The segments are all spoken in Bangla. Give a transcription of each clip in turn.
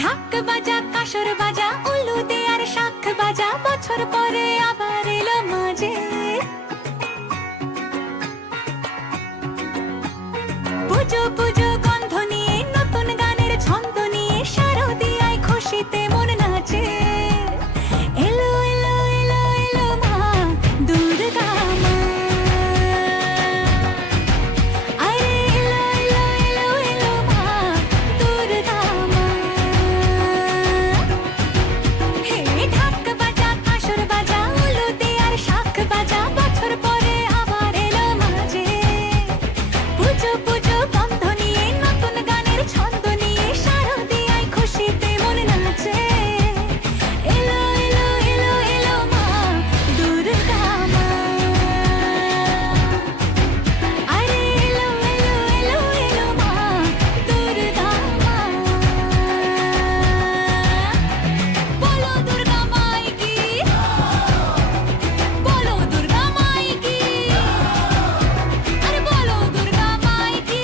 ঢাক বাজা কাসর বাজা উলু দে আর শাখ বাজা বছর পরে আবার এলো মাঝে পুজো পুজো গন্ধ নিয়ে নতুন গানের ছন্দ নিয়ে শারদিয়ায় খুশিতে মন নাচে এলো এলো এলো এলো মা দুর্গা মা আরে এলো এলো এলো এলো মা দুর্গা মা হে ঢাক বাজা কাসর বাজা উলু দে আর শাখ বাজা বছর পরে আবার এলো মাঝে পুজো পুজো গন্ধ নিয়ে নতুন গানের ছন্দ নিয়ে শারদিয়ায় খুশিতে মন নাচে এলো এলো এলো এলো মা দুর্গা মা আরে এলো এলো এলো এলো মা দুর্গা মা বলো দুর্গা মাই কি বলো দুর্গা মাই কি আরে বলো দুর্গা মাই কি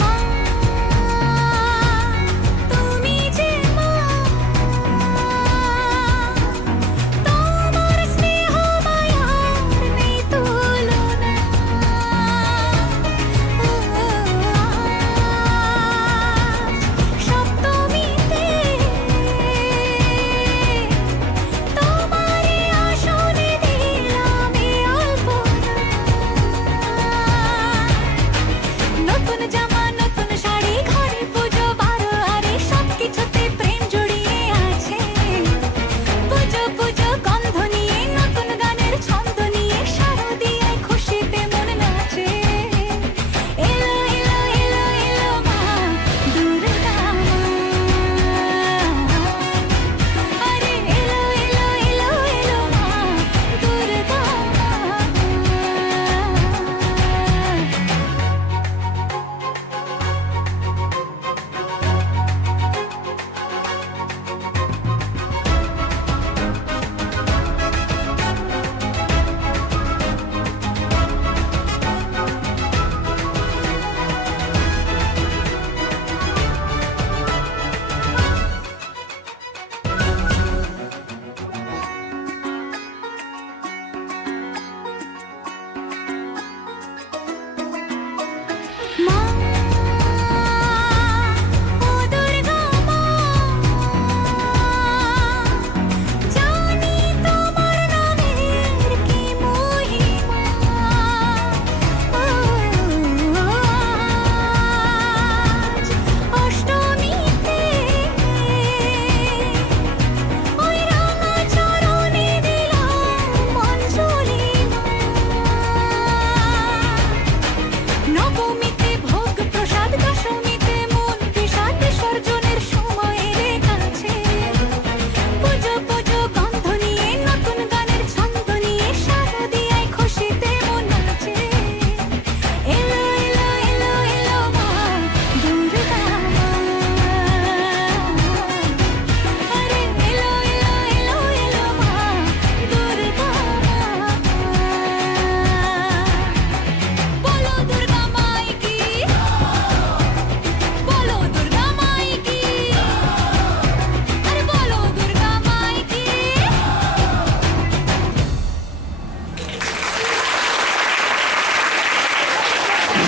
মা তুমি যে মা তোমার স্নেহ মায়ার নেই তুলনা সপ্তমীতে তোমারে আসনে দিলাম এই অল্পনা নতুন জামা নতুন শাড়ি ঘরে পুজো বারো আরে সবকিছুতে প্রেম জড়িয়ে আছে পুজো পুজো গন্ধ নিয়ে নতুন গানের ছন্দ নিয়ে শারদিয়ায় খুশিতে মন নাচে এলো এলো এলো এলো মা দুর্গা মা আরে এলো এলো এলো এলো মা দুর্গা মা মা ও দুর্গা মা জানি তোমার নামের কি মহিমা আজ অষ্টমীতে ওই রাঙা চরণে দিলাম অঞ্জলি মা নবমীতে ভোগ প্রসাদ দশমীতে মন বিষাদ বিসর্জনের সময়ের কাছে পুজো পুজো গন্ধ নিয়ে নতুন গানের ছন্দ নিয়ে শারদিয়ায় খুশিতে মন নাচে এলো এলো এলো এলো মা দুর্গা মা আরে এলো এলো এলো এলো মা দুর্গা মা বলো দুর্গা মাই কি বলো দুর্গা মাই কি আরে বলো দুর্গা মাই কি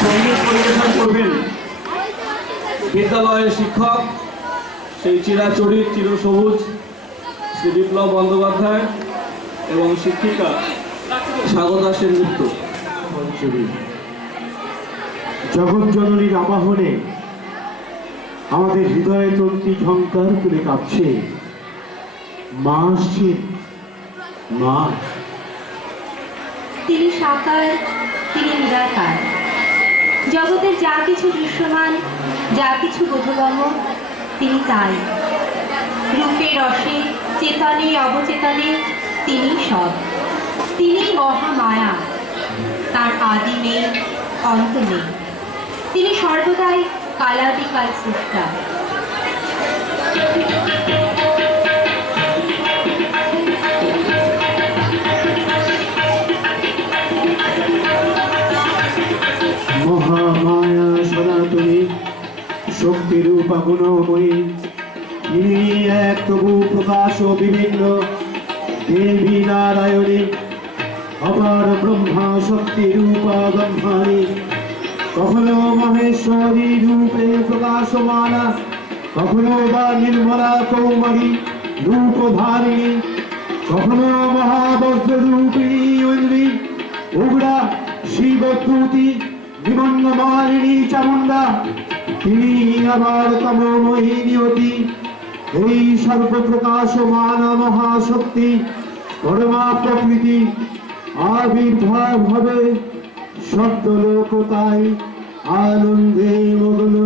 সঙ্গীত পরিবেশন করবেন বিদ্যালয়ের শিক্ষক সেই চিরাচরিত চিরসবুজ শ্রী বিপ্লব বন্দ্যোপাধ্যায় এবং শিক্ষিকা স্বাগতা সেনগুপ্ত। জগৎ জননীর আবাহনে আমাদের হৃদয়ে তন্তি ঝংকার করে কাঁপছে মা আসছেন মা। তিনি সাকার, তিনি নিরাকার। জগতের যা কিছু দৃশ্যমান, যা কিছু বোধগম্য, তিনি তাই। রূপে রসে চেতনে অবচেতনে তিনি সব। তিনি মহামায়া, তার আদি নেই, অন্ত নেই। তিনি সর্বদাই কালাদিকাল স্রষ্টা। মহামায়া সনাতনী শক্তিরূপা গুণময়ী তিনি এক প্রভু প্রকাশ ও বিভিন্ন দেবী নারায়ণী অপার ব্রহ্মা শক্তি রূপা ব্রহ্মাণী কখনো মহেশ্বরী রূপে প্রকাশমানা কখনো বা নির্মলা কৌমারী রূপধারিণী কখনো মহাবজ্র রূপিণী ঐন্দ্রী উগ্রা শিবদ্যুতি বিমন্নমালিনী চামুণ্ডা তিনি আবার তমোময়ী নিয়তি এই সর্বপ্রকাশমান মহাশক্তি পরমা প্রকৃতি আবির্ভাব হবে সপ্তলোক তাই আনন্দে মগ্ন।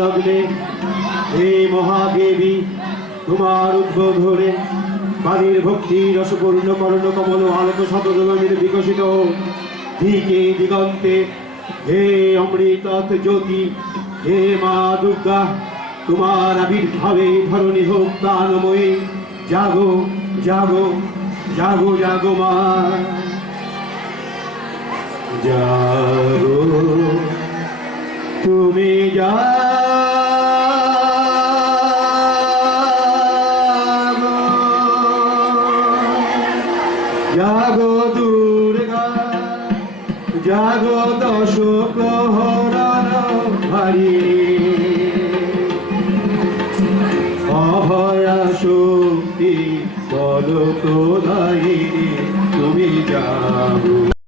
লগ্নে হে মহাদেবী তোমার উদ্ভব ধরে বাড়ির ভক্তি রসপূর্ণ করণ কমল আলোক শতদলের বিকশিত দিকে দিগন্তে হে অমৃত জ্যোতি হে মা দুর্গা তোমার আবির্ভাবে ধরণী হোক প্রাণময়ী জাগো জাগো জাগো জাগো মা জাগো তুমি জাগো জাগো দুর্গা জাগো দশ প্রহরার হারিণী অভয়া শক্তি বল প্রদায়িনী তুমি জাগো।